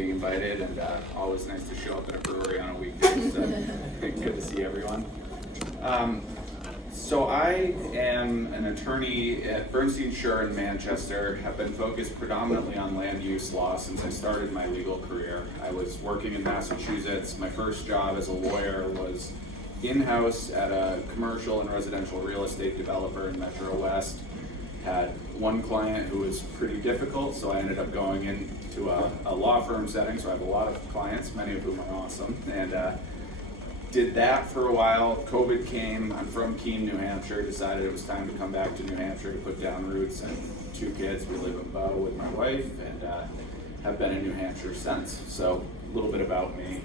Being invited, and always nice to show up at a brewery on a weekday, so good to see everyone. So I am an attorney at Bernstein Shur in Manchester, have been focused predominantly on land use law since I started my legal career. I was working in Massachusetts. My first job as a lawyer was in-house at a commercial and residential real estate developer in Metro West. Had one client who was pretty difficult, so I ended up going into a law firm setting, so I have a lot of clients, many of whom are awesome, and did that for a while. COVID came. I'm from Keene, New Hampshire, decided it was time to come back to New Hampshire to put down roots, and 2 kids. We live in Bow with my wife, and have been in New Hampshire since. So a little bit about me.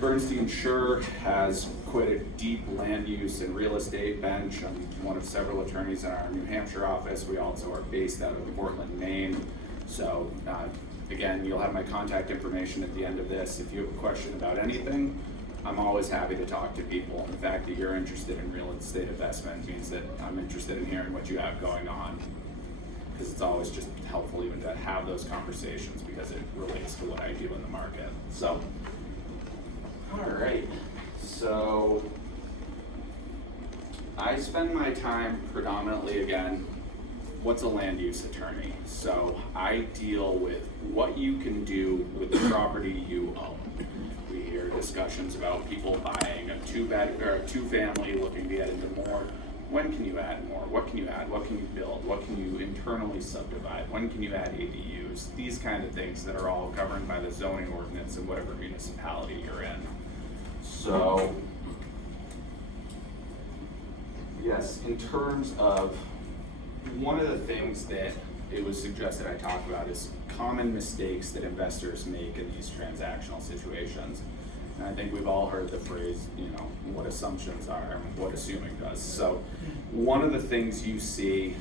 Bernstein Shur has quite a deep land use and real estate bench. I'm one of several attorneys in our New Hampshire office. We also are based out of Portland, Maine. So again, you'll have my contact information at the end of this. If you have a question about anything, I'm always happy to talk to people. The fact that you're interested in real estate investment means that I'm interested in hearing what you have going on, because it's always just helpful even to have those conversations because it relates to what I do in the market. So, all right. So I spend my time predominantly, again, what's a land use attorney? So I deal with what you can do with the property you own. We hear discussions about people buying a 2-bed or a 2-family, looking to get into more. When can you add more? What can you add? What can you build? What can you internally subdivide? When can you add ADUs? These kind of things that are all governed by the zoning ordinance in whatever municipality you're in. So, yes, in terms of one of the things that it was suggested I talk about is common mistakes that investors make in these transactional situations. And I think we've all heard the phrase, what assumptions are and what assuming does. So one of the things you see,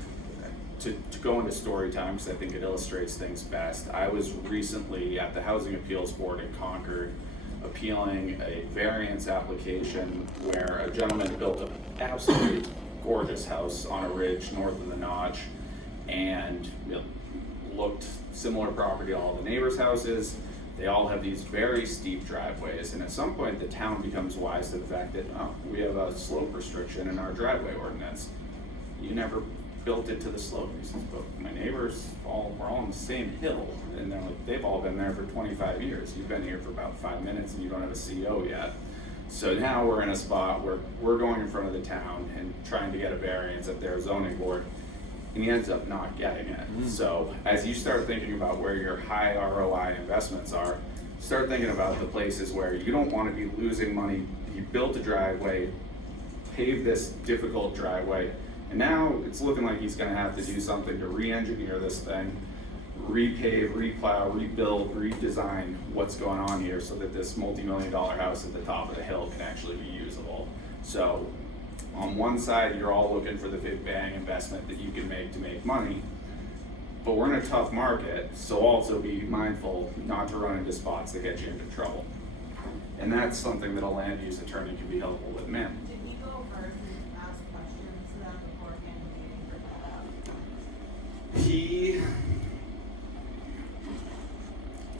to go into story time, because I think it illustrates things best, I was recently at the Housing Appeals Board in Concord appealing a variance application where a gentleman built an absolutely gorgeous house on a ridge north of the Notch, and it looked similar property to all the neighbors' houses. They all have these very steep driveways, and at some point the town becomes wise to the fact that, we have a slope restriction in our driveway ordinance. You never built it to the slope. He says, but my neighbors we're all on the same hill, and they're like, they've all been there for 25 years. You've been here for about 5 minutes and you don't have a CO yet. So now we're in a spot where we're going in front of the town and trying to get a variance at their zoning board, and he ends up not getting it. So as you start thinking about where your high ROI investments are, start thinking about the places where you don't want to be losing money. You built a driveway, paved this difficult driveway, and now it's looking like he's going to have to do something to re-engineer this thing, repave, replow, rebuild, redesign what's going on here so that this multi-million-dollar house at the top of the hill can actually be usable. So on one side, you're all looking for the big bang investment that you can make to make money, but we're in a tough market, so also be mindful not to run into spots that get you into trouble. And that's something that a land use attorney can be helpful with. Ma'am? Did he go first and ask questions to them before handing it?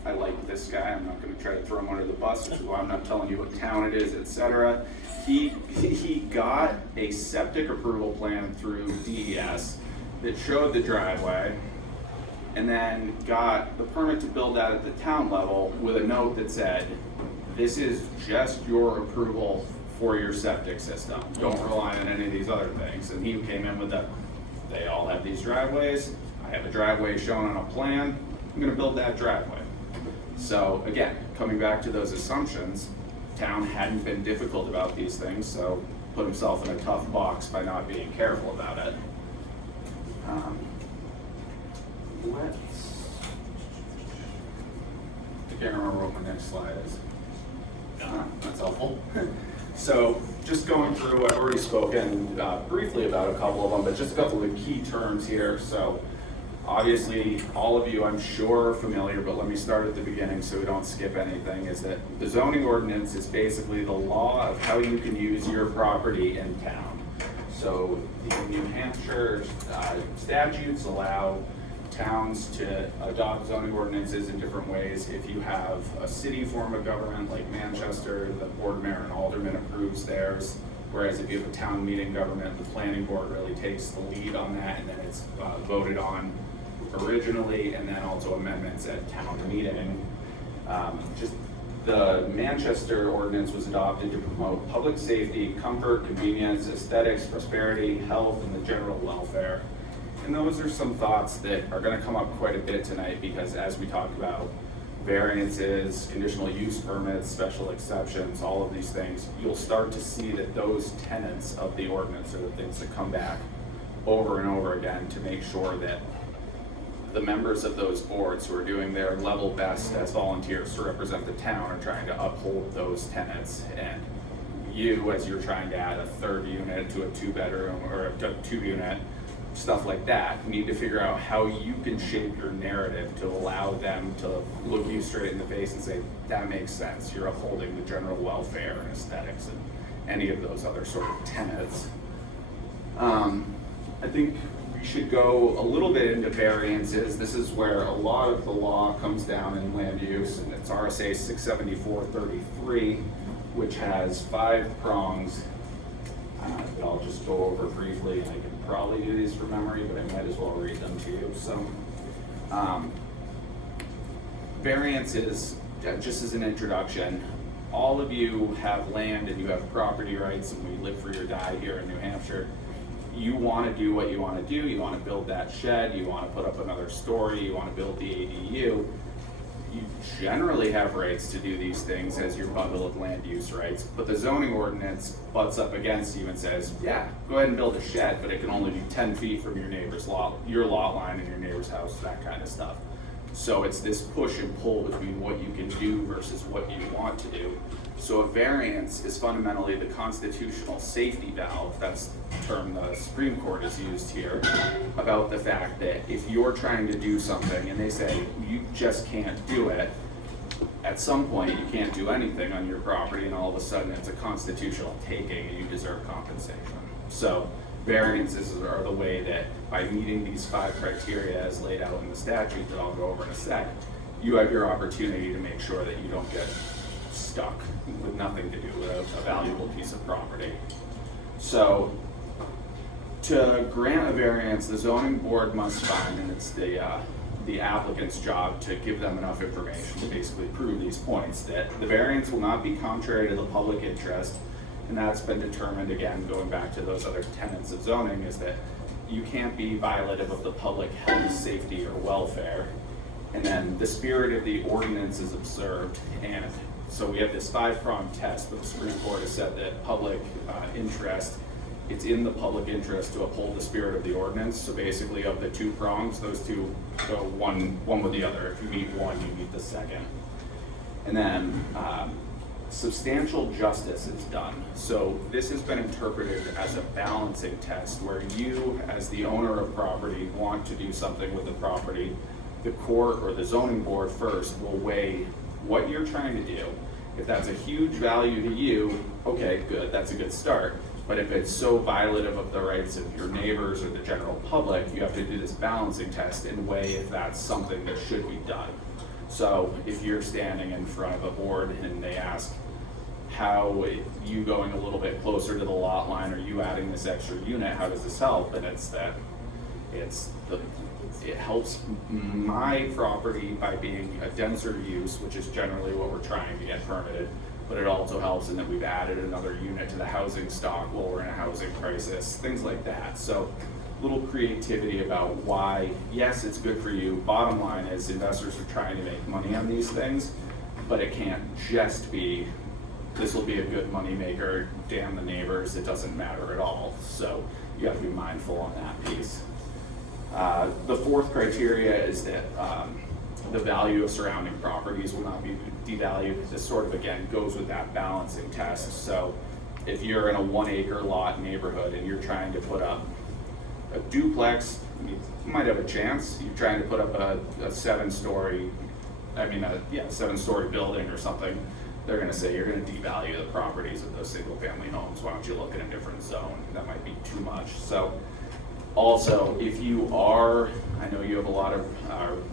I like this guy. I'm not going to try to throw him under the bus, which is why I'm not telling you what town it is, etc. He got a septic approval plan through DES that showed the driveway, and then got the permit to build that at the town level with a note that said, this is just your approval for your septic system. Don't rely on any of these other things. And he came in with they all have these driveways. I have a driveway shown on a plan. I'm going to build that driveway. So again, coming back to those assumptions, town hadn't been difficult about these things, so put himself in a tough box by not being careful about it. I can't remember what my next slide is. That's helpful. So just going through, I've already spoken briefly about a couple of them, but just a couple of the key terms here. So obviously, all of you, I'm sure, are familiar, but let me start at the beginning so we don't skip anything, is that the zoning ordinance is basically the law of how you can use your property in town. So the New Hampshire statutes allow towns to adopt zoning ordinances in different ways. If you have a city form of government like Manchester, the board, mayor, and alderman approves theirs. Whereas if you have a town meeting government, the planning board really takes the lead on that, and then it's voted on originally, and then also amendments at town meeting. Just the Manchester ordinance was adopted to promote public safety, comfort, convenience, aesthetics, prosperity, health, and the general welfare. And those are some thoughts that are going to come up quite a bit tonight, because as we talked about variances, conditional use permits, special exceptions, all of these things, you'll start to see that those tenets of the ordinance are the things that come back over and over again to make sure that the members of those boards who are doing their level best as volunteers to represent the town are trying to uphold those tenets. And you, as you're trying to add a third unit to a 2-bedroom or a 2-unit, stuff like that, need to figure out how you can shape your narrative to allow them to look you straight in the face and say, that makes sense, you're upholding the general welfare and aesthetics and any of those other sort of tenets. I think we should go a little bit into variances. This is where a lot of the law comes down in land use, and it's RSA 674-33, which has 5 prongs that I'll just go over briefly, and I can probably do these from memory, but I might as well read them to you. So, variances, just as an introduction, all of you have land and you have property rights, and we live free or die here in New Hampshire. You want to do what you want to do. You want to build that shed, you want to put up another story, you want to build the ADU. You generally have rights to do these things as your bundle of land use rights, but the zoning ordinance butts up against you and says, yeah, go ahead and build a shed, but it can only be 10 feet from your neighbor's lot, your lot line and your neighbor's house, that kind of stuff. So it's this push and pull between what you can do versus what you want to do. So a variance is fundamentally the constitutional safety valve, that's the term the Supreme Court has used here, about the fact that if you're trying to do something and they say you just can't do it, at some point you can't do anything on your property, and all of a sudden it's a constitutional taking and you deserve compensation. So variances are the way that by meeting these 5 criteria as laid out in the statute that I'll go over in a sec, you have your opportunity to make sure that you don't get stuck with nothing to do with a valuable piece of property. So to grant a variance, the zoning board must find, and it's the applicant's job to give them enough information to basically prove these points, that the variance will not be contrary to the public interest, and that's been determined, again, going back to those other tenets of zoning, is that you can't be violative of the public health, safety, or welfare. And then the spirit of the ordinance is observed, and so we have this 5-prong test, but the Supreme Court has said that public interest, it's in the public interest to uphold the spirit of the ordinance. So basically of the 2 prongs, those 2 go one with the other. If you meet one, you meet the second. And then substantial justice is done. So this has been interpreted as a balancing test where you, as the owner of property, want to do something with the property. The court or the zoning board first will weigh what you're trying to do. If that's a huge value to you, okay, good, that's a good start. But if it's so violative of the rights of your neighbors or the general public, you have to do this balancing test and weigh if that's something that should be done. So if you're standing in front of a board and they ask, how you going a little bit closer to the lot line, or you adding this extra unit, how does this help? And it's that it helps my property by being a denser use, which is generally what we're trying to get permitted, but it also helps in that we've added another unit to the housing stock while we're in a housing crisis, things like that. So little creativity about why, yes, it's good for you. Bottom line is investors are trying to make money on these things, but it can't just be, this will be a good money maker, damn the neighbors, it doesn't matter at all. So you have to be mindful on that piece. The 4th criteria is that the value of surrounding properties will not be devalued. This sort of, again, goes with that balancing test. So if you're in a 1-acre lot neighborhood and you're trying to put up a duplex, you might have a chance. You're trying to put up a 7-story, 7-story building or something, they're gonna say you're gonna devalue the properties of those single family homes. Why don't you look in a different zone? That might be too much. So Also, if you are, I know you have a lot of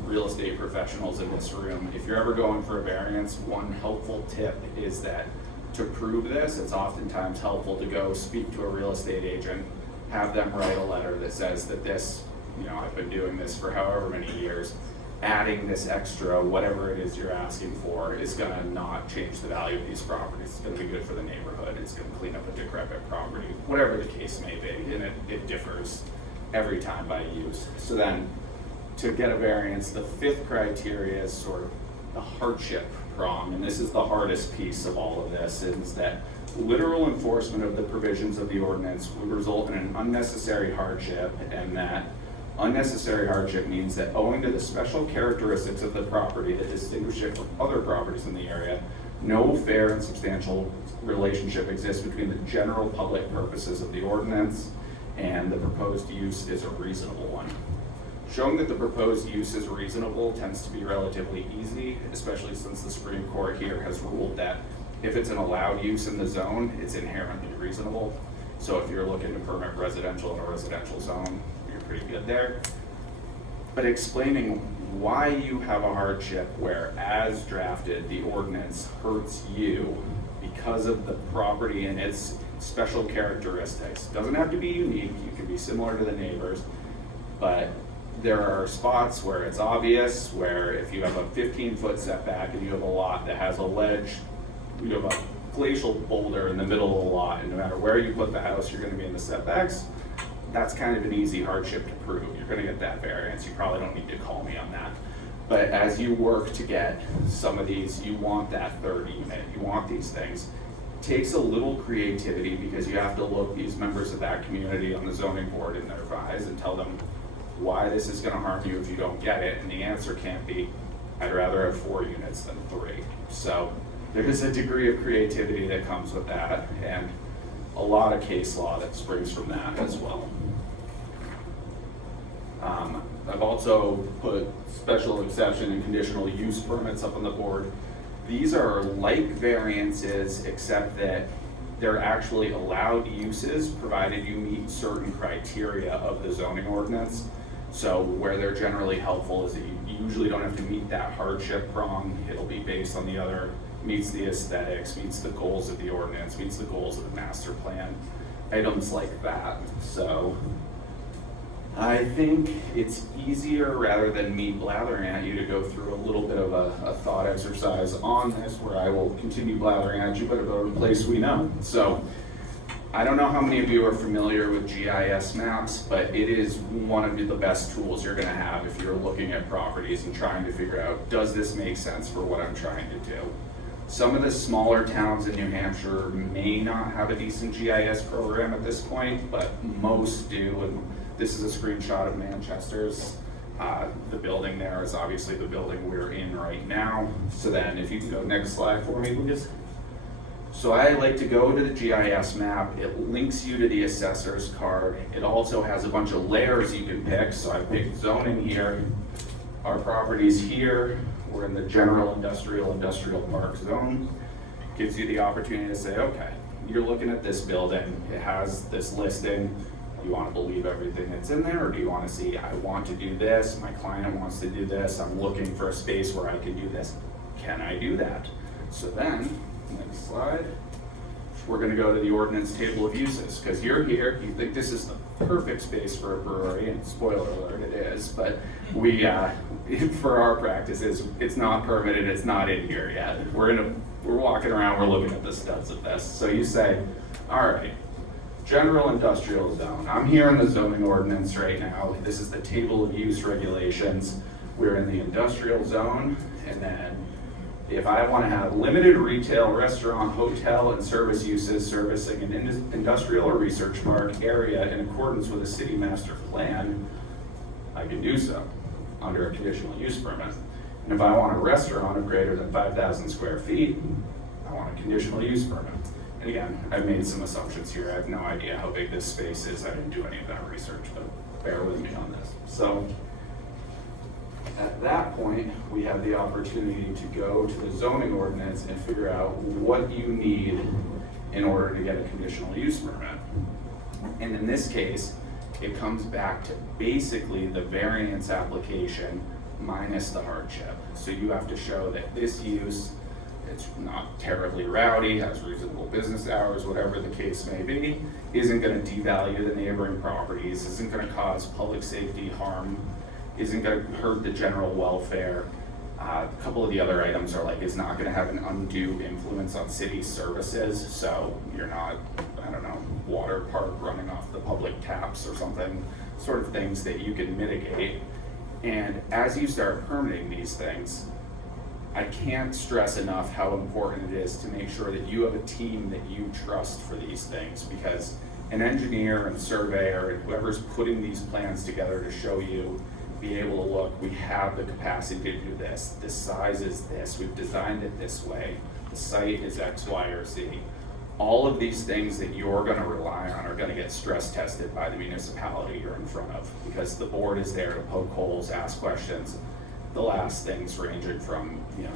real estate professionals in this room, if you're ever going for a variance, one helpful tip is that to prove this, it's oftentimes helpful to go speak to a real estate agent, have them write a letter that says that this, I've been doing this for however many years, adding this extra, whatever it is you're asking for, is gonna not change the value of these properties. It's gonna be good for the neighborhood, it's gonna clean up a decrepit property, whatever the case may be, and it differs every time by use. So then, to get a variance, the fifth criteria is sort of the hardship prong, and this is the hardest piece of all of this, is that literal enforcement of the provisions of the ordinance would result in an unnecessary hardship, and that unnecessary hardship means that owing to the special characteristics of the property that distinguish it from other properties in the area, no fair and substantial relationship exists between the general public purposes of the ordinance and the proposed use is a reasonable one. Showing that the proposed use is reasonable tends to be relatively easy, especially since the Supreme Court here has ruled that if it's an allowed use in the zone, it's inherently reasonable. So if you're looking to permit residential in a residential zone, you're pretty good there. But explaining why you have a hardship where, as drafted, the ordinance hurts you because of the property and its special characteristics. Doesn't have to be unique, you can be similar to the neighbors, but there are spots where it's obvious, where if you have a 15-foot setback and you have a lot that has a ledge, you have a glacial boulder in the middle of the lot, and no matter where you put the house, you're gonna be in the setbacks. That's kind of an easy hardship to prove. You're gonna get that variance. You probably don't need to call me on that. But as you work to get some of these, you want that third unit, you want these things. It takes a little creativity because you have to look these members of that community on the zoning board in their eyes and tell them why this is gonna harm you if you don't get it. And the answer can't be, I'd rather have 4 units than 3. So there is a degree of creativity that comes with that, and a lot of case law that springs from that as well. I've also put special exception and conditional use permits up on the board. These are like variances, except that they're actually allowed uses provided you meet certain criteria of the zoning ordinance. So where they're generally helpful is that you usually don't have to meet that hardship prong. It'll be based on the other, meets the aesthetics, meets the goals of the ordinance, meets the goals of the master plan, items like that. So I think it's easier, rather than me blathering at you, to go through a little bit of a thought exercise on this, where I will continue blathering at you, but about a place we know. So I don't know how many of you are familiar with GIS maps, but it is one of the best tools you're gonna have if you're looking at properties and trying to figure out, does this make sense for what I'm trying to do? Some of the smaller towns in New Hampshire may not have a decent GIS program at this point, but most do. And this is a screenshot of Manchester's. The building there is obviously the building we're in right now. So then if you can go next slide for me, please. So I like to go to the GIS map. It links you to the assessor's card. It also has a bunch of layers you can pick. So I picked zoning here. Our property's here. We're in the general industrial park zone. Gives you the opportunity to say, okay, you're looking at this building. It has this listing. Do you want to believe everything that's in there, or do you want to see, I want to do this, my client wants to do this, I'm looking for a space where I can do this. Can I do that? So then, next slide, we're going to go to the ordinance table of uses, because you're here, you think this is the perfect space for a brewery, and spoiler alert, it is, but we, for our practices, it's not permitted, it's not in here yet. We're walking around, we're looking at the studs of this. So you say, all right, general industrial zone. I'm here in the zoning ordinance right now. This is the table of use regulations. We're in the industrial zone, and then if I want to have limited retail, restaurant, hotel, and service uses servicing an industrial or research park area in accordance with a city master plan, I can do so under a conditional use permit. And if I want a restaurant of greater than 5,000 square feet, I want a conditional use permit. And again, I've made some assumptions here. I have no idea how big this space is. I didn't do any of that research, but bear with me on this. So at that point, we have the opportunity to go to the zoning ordinance and figure out what you need in order to get a conditional use permit. And in this case, it comes back to basically the variance application minus the hardship. So you have to show that this use, it's not terribly rowdy, has reasonable business hours, whatever the case may be, isn't gonna devalue the neighboring properties, isn't gonna cause public safety harm, isn't gonna hurt the general welfare. A couple of the other items are like, is not gonna have an undue influence on city services, so you're not, I don't know, water park running off the public taps or something, sort of things that you can mitigate. And as you start permitting these things, I can't stress enough how important it is to make sure that you have a team that you trust for these things, because an engineer and surveyor and whoever's putting these plans together to show you, be able to look, we have the capacity to do this, the size is this, we've designed it this way, the site is X, Y, or Z. All of these things that you're gonna rely on are gonna get stress tested by the municipality you're in front of, because the board is there to poke holes, ask questions. The last things ranging from, you know,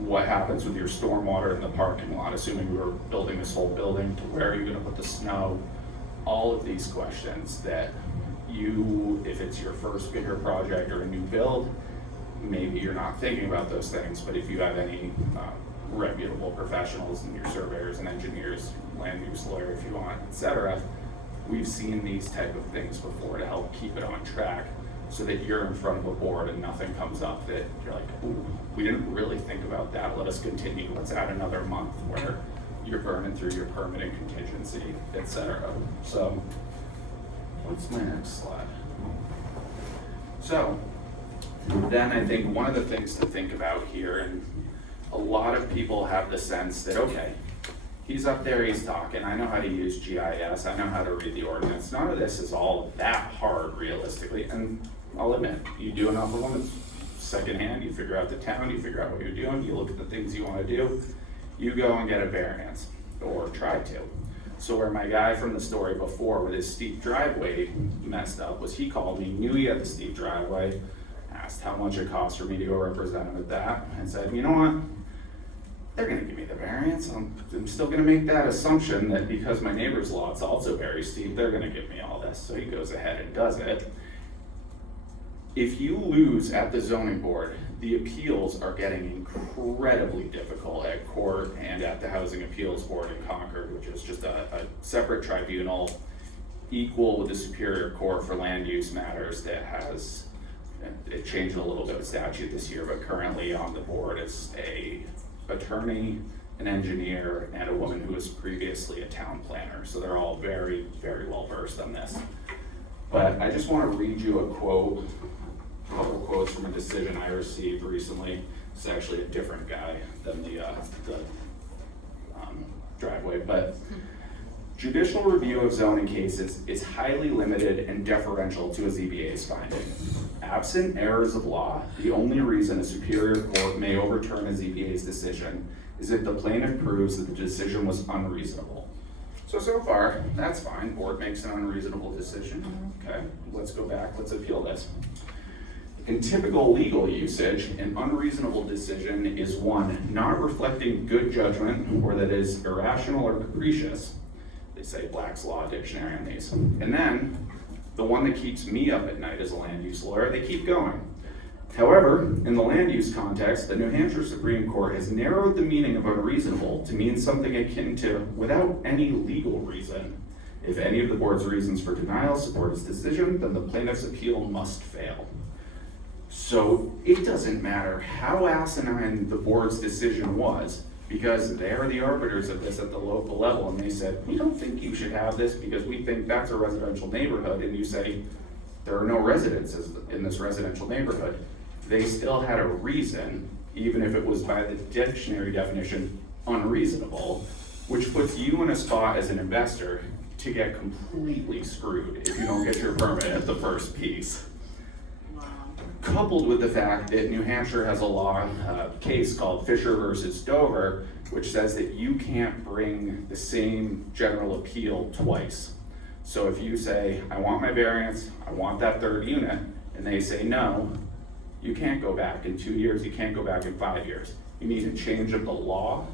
what happens with your stormwater in the parking lot, assuming we were building this whole building, to where are you gonna put the snow? All of these questions that you, if it's your first bigger project or a new build, maybe you're not thinking about those things, but if you have any reputable professionals and your surveyors and engineers, land use lawyer if you want, etc., we've seen these type of things before to help keep it on track, so that you're in front of a board and nothing comes up that you're like, ooh, we didn't really think about that, let us continue, let's add another month where you're burning through your permitting contingency, etc. So, what's my next slide? So, then I think one of the things to think about here, and a lot of people have the sense that, okay, he's up there, he's talking, I know how to use GIS, I know how to read the ordinance. None of this is all that hard realistically, and I'll admit, you do enough of them, it's secondhand, you figure out the town, you figure out what you're doing, you look at the things you wanna do, you go and get a variance, or try to. So where my guy from the story before with his steep driveway messed up was he called me, knew he had the steep driveway, asked how much it cost for me to go represent him at that, and said, you know what? They're gonna give me the variance. I'm still gonna make that assumption that because my neighbor's lot's also very steep, they're gonna give me all this. So he goes ahead and does it. If you lose at the zoning board, the appeals are getting incredibly difficult at court and at the Housing Appeals Board in Concord, which is just a separate tribunal equal with the Superior Court for land use matters that has, it changed a little bit of statute this year, but currently on the board is a attorney, an engineer, and a woman who was previously a town planner. So they're all very, very well versed on this. But I just want to read you a quote, a couple quotes from a decision I received recently. It's actually a different guy than the driveway, but judicial review of zoning cases is highly limited and deferential to a ZBA's finding. Absent errors of law, the only reason a superior court may overturn a ZBA's decision is if the plaintiff proves that the decision was unreasonable. So far, that's fine. Board makes an unreasonable decision. Okay, let's go back, let's appeal this. In typical legal usage, an unreasonable decision is one not reflecting good judgment or that is irrational or capricious. They say Black's Law Dictionary on these. And then, the one that keeps me up at night as a land use lawyer, they keep going. However, in the land use context, the New Hampshire Supreme Court has narrowed the meaning of unreasonable to mean something akin to without any legal reason. If any of the board's reasons for denial support its decision, then the plaintiff's appeal must fail. So it doesn't matter how asinine the board's decision was, because they're the arbiters of this at the local level, and they said, we don't think you should have this because we think that's a residential neighborhood, and you say, there are no residences in this residential neighborhood. They still had a reason, even if it was by the dictionary definition, unreasonable, which puts you in a spot as an investor to get completely screwed if you don't get your permit at the first piece. Coupled with the fact that New Hampshire has a law case called Fisher versus Dover, which says that you can't bring the same general appeal twice. So if you say, I want my variance, I want that third unit, and they say no, you can't go back in 2 years, you can't go back in 5 years. You need a change of the law,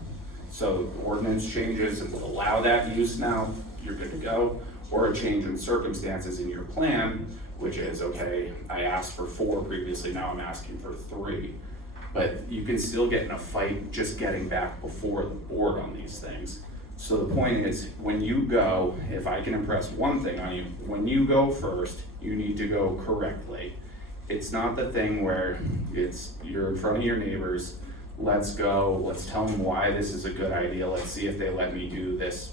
so the ordinance changes and will allow that use now, you're good to go. or a change in circumstances in your plan, which is, okay, I asked for 4 previously, now I'm asking for 3. But you can still get in a fight just getting back before the board on these things. So the point is, when you go, if I can impress one thing on you, when you go first, you need to go correctly. It's not the thing where you're in front of your neighbors, let's go, let's tell them why this is a good idea, let's see if they let me do this,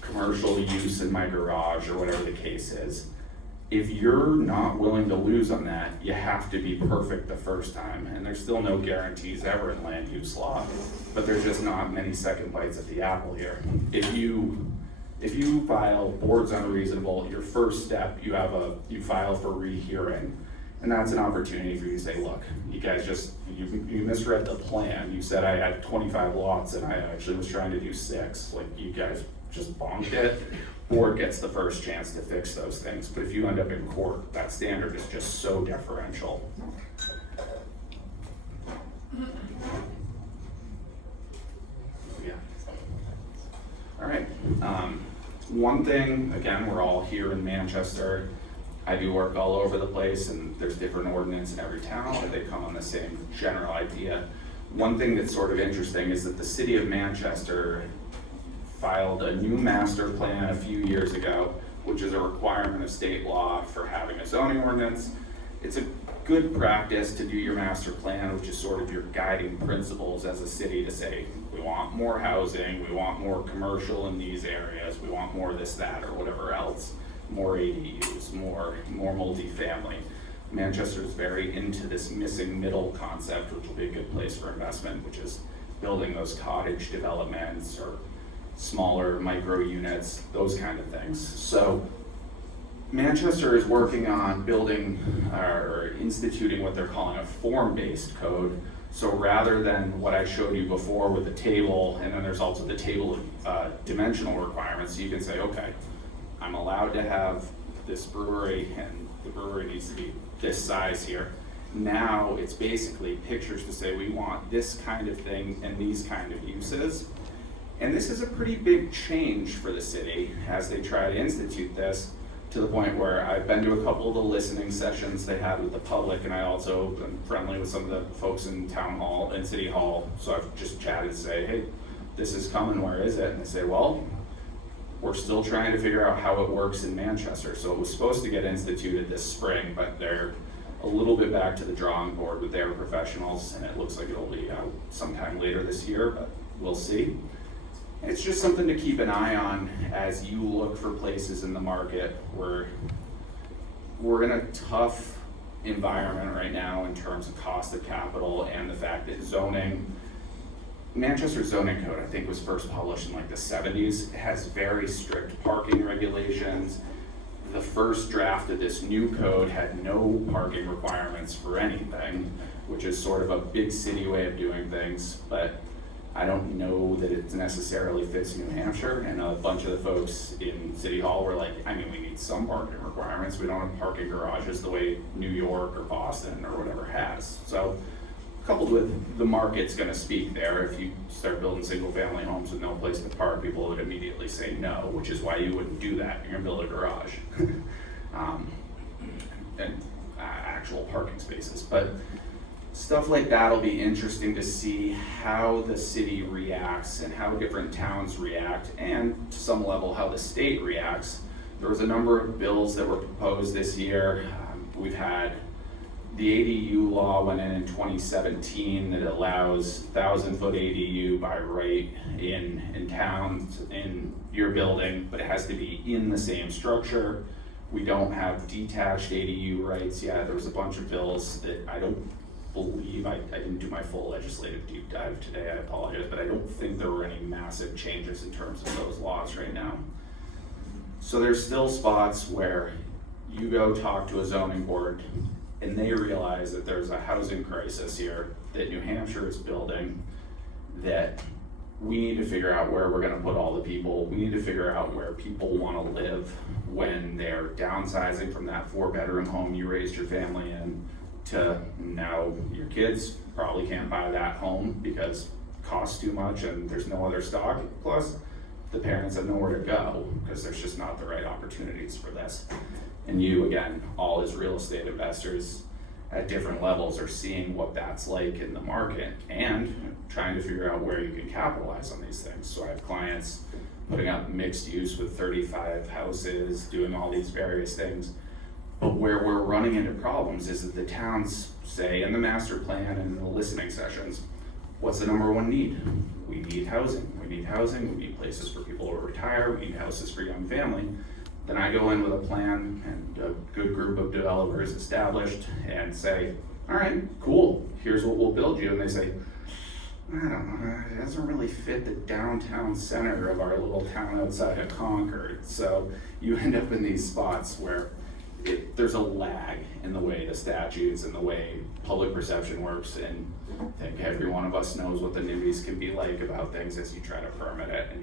commercial use in my garage or whatever the case is. If you're not willing to lose on that, you have to be perfect the first time, and there's still no guarantees ever in land use law, but there's just not many second bites at the apple here. If you file board's unreasonable, your first step, you file for rehearing, and that's an opportunity for you to say, look, you guys you misread the plan. You said I had 25 lots and I actually was trying to do 6. Like, you guys just bonked it. Board gets the first chance to fix those things, but if you end up in court, that standard is just so deferential. Yeah. All right. One thing, again, we're all here in Manchester. I do work all over the place, and there's different ordinance in every town, but they come on the same general idea. One thing that's sort of interesting is that the city of Manchester filed a new master plan a few years ago, which is a requirement of state law for having a zoning ordinance. It's a good practice to do your master plan, which is sort of your guiding principles as a city to say, we want more housing, we want more commercial in these areas, we want more this, that, or whatever else, more ADUs, more multifamily. Manchester is very into this missing middle concept, which will be a good place for investment, which is building those cottage developments or smaller micro units, those kind of things. So Manchester is working on building or instituting what they're calling a form-based code. So rather than what I showed you before with the table, and then there's also the table of dimensional requirements, so you can say, okay, I'm allowed to have this brewery, and the brewery needs to be this size here. Now it's basically pictures to say we want this kind of thing and these kind of uses. And this is a pretty big change for the city as they try to institute this, to the point where I've been to a couple of the listening sessions they had with the public, and I also am friendly with some of the folks in town hall and city hall. So I've just chatted to say, hey, this is coming, where is it? And they say, well, we're still trying to figure out how it works in Manchester. So it was supposed to get instituted this spring, but they're a little bit back to the drawing board with their professionals, and it looks like it'll be out sometime later this year, but we'll see. It's just something to keep an eye on as you look for places in the market. We're in a tough environment right now in terms of cost of capital and the fact that Manchester zoning code, I think, was first published in like the 70s. It has very strict parking regulations. The first draft of this new code had no parking requirements for anything, which is sort of a big city way of doing things, but I don't know that it necessarily fits New Hampshire, and a bunch of the folks in City Hall were like, I mean, we need some parking requirements. We don't have parking garages the way New York or Boston or whatever has. So, coupled with the market's gonna speak there. If you start building single family homes with no place to park, people would immediately say no, which is why you wouldn't do that. You're gonna build a garage. And actual parking spaces. But stuff like that'll be interesting to see how the city reacts and how different towns react, and to some level how the state reacts. There was a number of bills that were proposed this year. We've had the ADU law went in 2017 that allows 1,000-foot ADU by right in towns in your building, but it has to be in the same structure. We don't have detached ADU rights yet. There was a bunch of bills that I don't believe, I didn't do my full legislative deep dive today, I apologize, but I don't think there were any massive changes in terms of those laws right now. So there's still spots where you go talk to a zoning board and they realize that there's a housing crisis here that New Hampshire is building, that we need to figure out where we're gonna put all the people. We need to figure out where people wanna live when they're downsizing from that 4-bedroom home you raised your family in to now your kids probably can't buy that home because it costs too much and there's no other stock. Plus, the parents have nowhere to go because there's just not the right opportunities for this. And you, again, all as real estate investors at different levels are seeing what that's like in the market and trying to figure out where you can capitalize on these things. So I have clients putting up mixed use with 35 houses, doing all these various things. But where we're running into problems is that the towns say in the master plan and in the listening sessions, what's the number one need? We need housing, we need housing, we need places for people to retire, we need houses for young family. Then I go in with a plan and a good group of developers established and say, all right, cool, here's what we'll build you. And they say, I don't know, it doesn't really fit the downtown center of our little town outside of Concord. So you end up in these spots where there's a lag in the way the statutes and the way public perception works, and I think every one of us knows what the NIMBYs can be like about things as you try to permit it. And